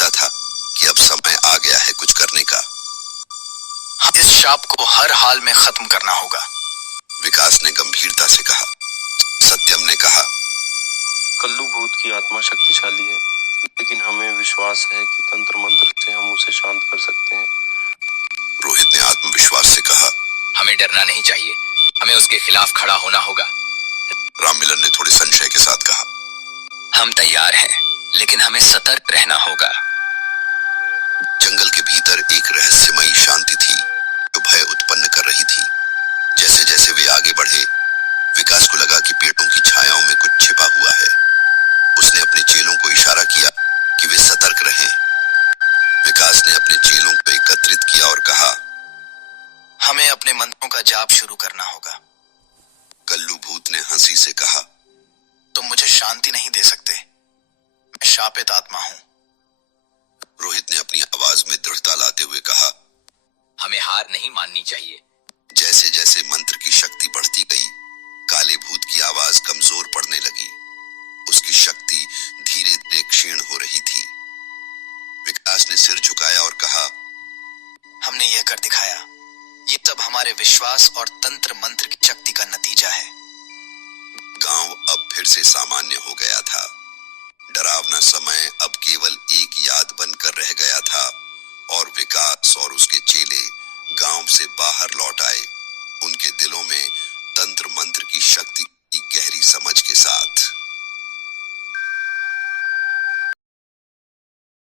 जानता था कि अब समय आ गया है कुछ करने का। इस शाप को हर हाल में खत्म करना होगा। विकास ने गंभीरता से कहा। सत्यम ने कहा, कल्लू भूत की आत्मा शक्तिशाली है, लेकिन हमें विश्वास है कि तंत्र मंत्र से हम उसे शांत कर सकते हैं। रोहित ने आत्मविश्वास से कहा, हमें डरना नहीं चाहिए, हमें उसके खिलाफ खड़ा होना होगा। राममिलन ने थोड़े संशय के साथ कहा, हम तैयार हैं, लेकिन हमें सतर्क रहना होगा। जंगल के भीतर एक रहस्यमयी शांति थी जो भय उत्पन्न कर रही थी। जैसे जैसे वे आगे बढ़े, विकास को लगा कि पेड़ों की छायाओं में कुछ छिपा हुआ है। उसने अपने चेलों को इशारा किया कि वे सतर्क रहें। विकास ने अपने चेलों को एकत्रित किया और कहा, हमें अपने मंत्रों का जाप शुरू करना होगा। कल्लू भूत ने हंसी से कहा, तुम मुझे शांति नहीं दे सकते, मैं शापित आत्मा हूं। रोहित ने अपनी आवाज में दृढ़ता लाते हुए कहा, हमें हार नहीं माननी चाहिए। जैसे जैसे मंत्र की शक्ति बढ़ती गई, काले भूत की आवाज कमजोर पड़ने लगी। उसकी शक्ति धीरे धीरे क्षीण हो रही थी। विकास ने सिर झुकाया और कहा, हमने यह कर दिखाया। ये सब हमारे विश्वास और तंत्र मंत्र की शक्ति का नतीजा है। गांव अब फिर से सामान्य हो गया था। डरावना समय अब केवल एक याद बनकर रह गया था और विकास और उसके चेले गांव से बाहर लौट आए, उनके दिलों में तंत्र मंत्र की शक्ति की गहरी समझ के साथ।